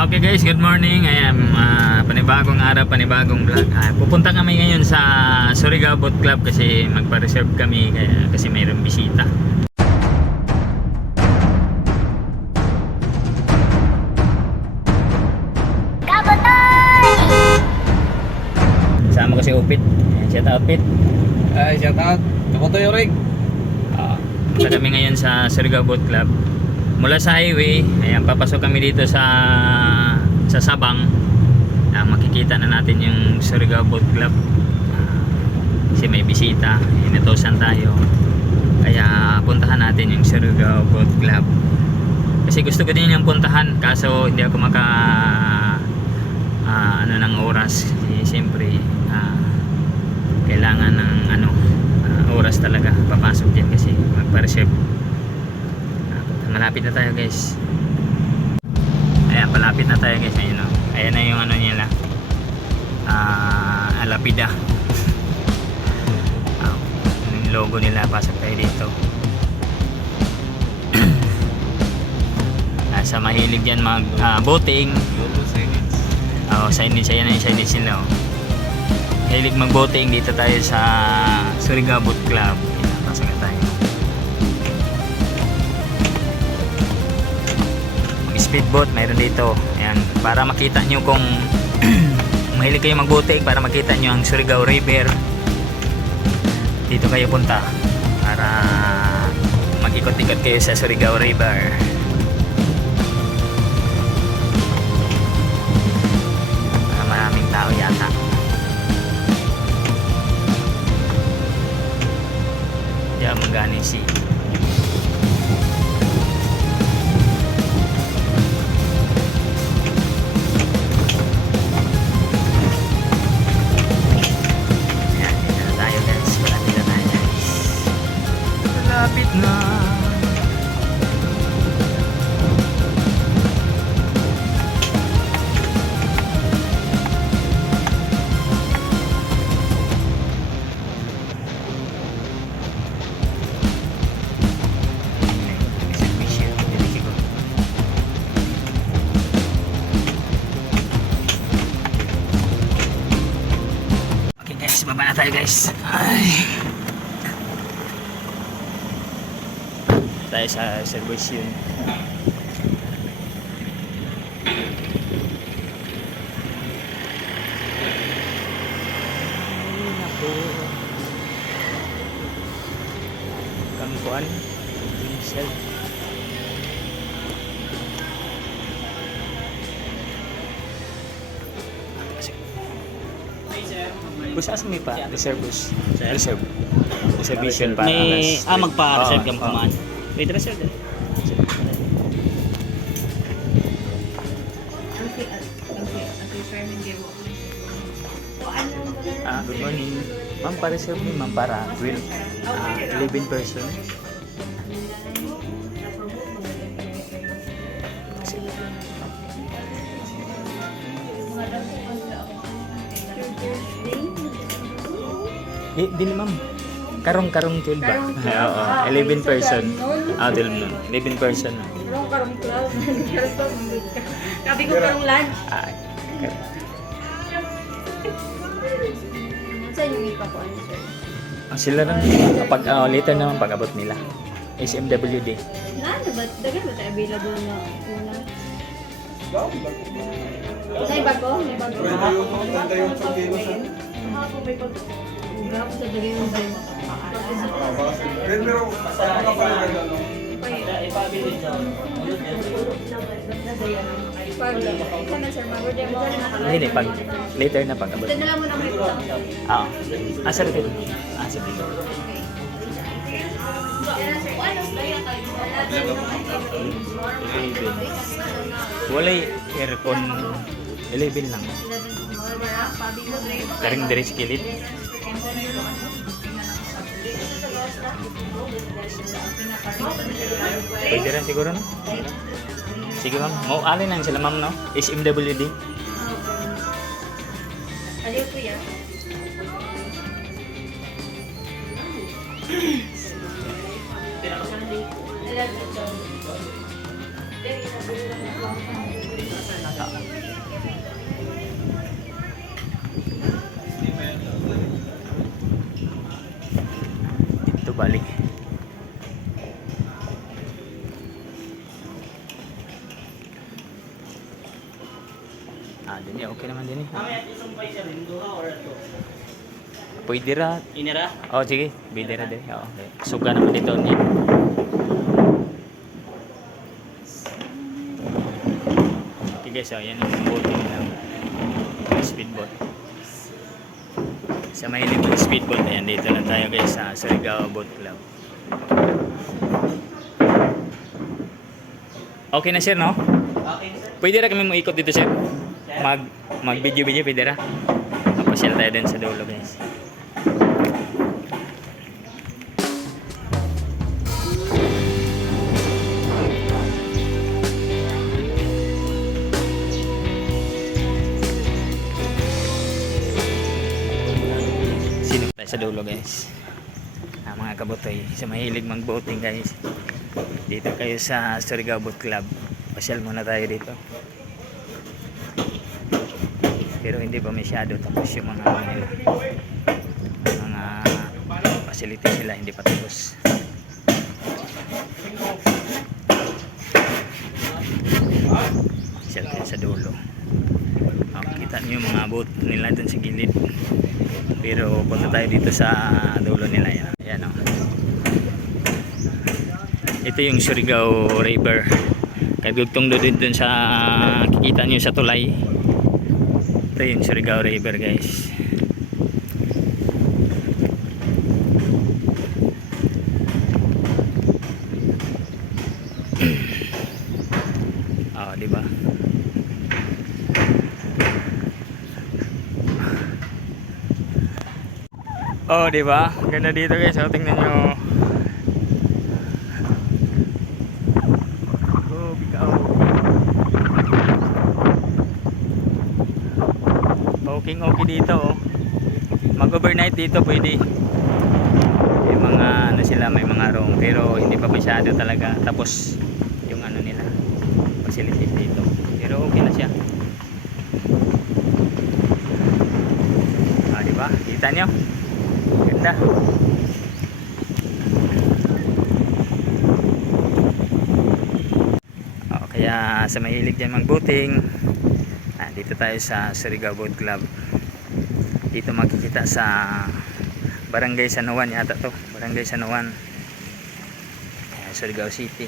Okay guys, good morning. Ayan, panibagong araw, panibagong vlog. Pupunta kami ngayon sa Surigao Boat Club kasi magpa-reserve kami kasi mayroong bisita. Sama ko si Upit. Shout out, Pit. Shout out. Ako to yung rig. Punta kami ngayon sa Surigao Boat Club. Mula sa highway, ayan, papasok kami dito sa Sabang. Makikita na natin yung Surigao Boat Club. Kasi may bisita, inutosan tayo. Kaya puntahan natin yung Surigao Boat Club. Kasi gusto ko din yung puntahan, kaso hindi ako ng oras. Kasi siyempre, kailangan ng oras talaga papasok dyan kasi magpa-reserve. Malapit na tayo guys. Ayan, palapit na tayo guys. Ayan, ayan na yung nila, Alapida. Yung logo nila, pasok tayo dito. Sa mahilig dyan mag boating, signage, ayan na yung signage nila. Mahilig mag boating, dito tayo sa Surigao Boat Club. Ayan, pasok na tayo. Speedboat mayroon dito. Ayan, para makita nyo kung mahilig kayo mag-boating, para makita nyo ang Surigao River, dito kayo punta para mag-ikot-ikot kayo sa Surigao River. Maraming tao yata. Diyan magani si lapit na. Okay guys, baba na tayo guys. Ay, tayo sa service yun. Kampuan Vincent. Bus asa may pa? Reserve bus. Reservation para may magpa-reserve ka mo kumaan. Wait, reserve din. Good morning. Ma'am, pa-reserve mo ma'am para 11 person. Di ma'am. Karong 12 ba? Oo, 11 person. Adil nun. 11 person. Karong club. Kabi ko karong lunch. Saan yung ipakuan, sir? Sila lang. Later naman pag-abot nila. SMWD. Dagan ba tayo available na una? May bago? May bago? May bago. Grabe sa dagay yung din. Pero kasama ka pa rin ano? Ipabilis nyo. Sana sir, mag-order mo. Hindi, pag later na pag-abot. Ito na lang mo na may putang. Sa likod. Sa likod. Walay aircon. 11 lang. Karing dari skillet. Pwede rin siguro, no? Sige ma'am. Alin lang sila ma'am, no? SMWD. Aliw ko yan. Dini, okay naman din eh. Kami at isumpay siya rin, duha or ato. Pwede ra. Inira? Oh, sige. Pwede ra din. Oh, okay. Suga naman dito niya. Okay guys, oh, yan yung boat nila. Speedboat. Sa mahilig ng speedboat, ayan, dito na tayo guys sa Surigao Boat Club. Okay na sir, no? Okay, sir. Pwede ra kami maikot dito sir. Mag video pwede ra. Mapasyal tayo din sa dulo guys. Sino tayo sa dulo guys? Mga kabotoy, sa mahilig mag-boating guys. Dito kayo sa Surigao Boat Club. Pasyal muna tayo dito. Pero hindi pa masyado tapos yung mga facilities nila hindi pa tapos. Pasyal tayo sa dulo. Kita niyo yung mga boat nila dun sa gilid. Pero punta tayo dito sa dulo nila yan. Ayan, oh. Ito yung Surigao River. Kagugtong doon dun sa kikita nyo sa tulay. Ito yung Surigao River guys. Oh, di ba? Oh, di ba? Ganda dito guys. So, tingnan nyo. Oh, bikaw. Okay dito, oh. Mag-overnight dito pwede. May mga ano sila, may mga room pero hindi pa masyado talaga tapos yung ano nila facilities dito. Pero okay na siya. Di ba? Kita nyo? Ganda. Kaya sa mahilig dyan mag-boating, dito tayo sa Surigao Boat Club. Dito makikita sa Barangay San Juan yata to. Barangay San Juan, Surigao City.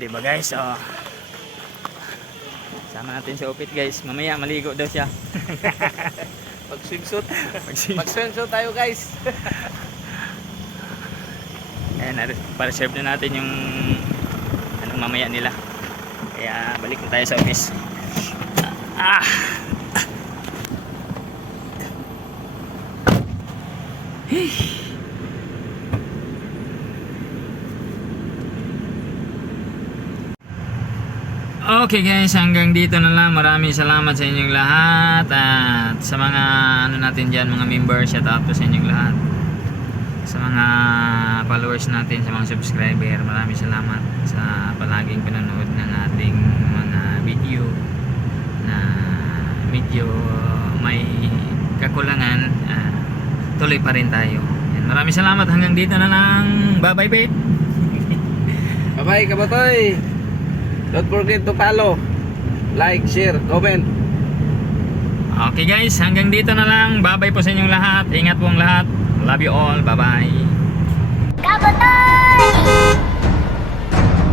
Di ba guys? Sama natin si Opit guys. Mamaya maligo daw siya. Mag-swimsuit. Mag-swimsuit tayo guys. Ayan, para serve na natin yung anong mamaya nila. Kaya balik na tayo sa office. Okay guys, hanggang dito na lang. Maraming salamat sa inyong lahat. At sa mga ano natin dyan, mga members, shout out po sa inyong lahat. Sa mga followers natin, sa mga subscriber, maraming salamat sa palaging pinanood ng ating mga video na medyo may kakulangan. Tuloy pa rin tayo. Yan, maraming salamat. Hanggang dito na lang. Bye bye babe. Bye bye kabatoy. Don't forget to follow, like, share, comment. Okay guys, hanggang dito na lang. Bye bye po sa inyong lahat. Ingat po ang lahat. Love you all. Bye bye. Kabotoy!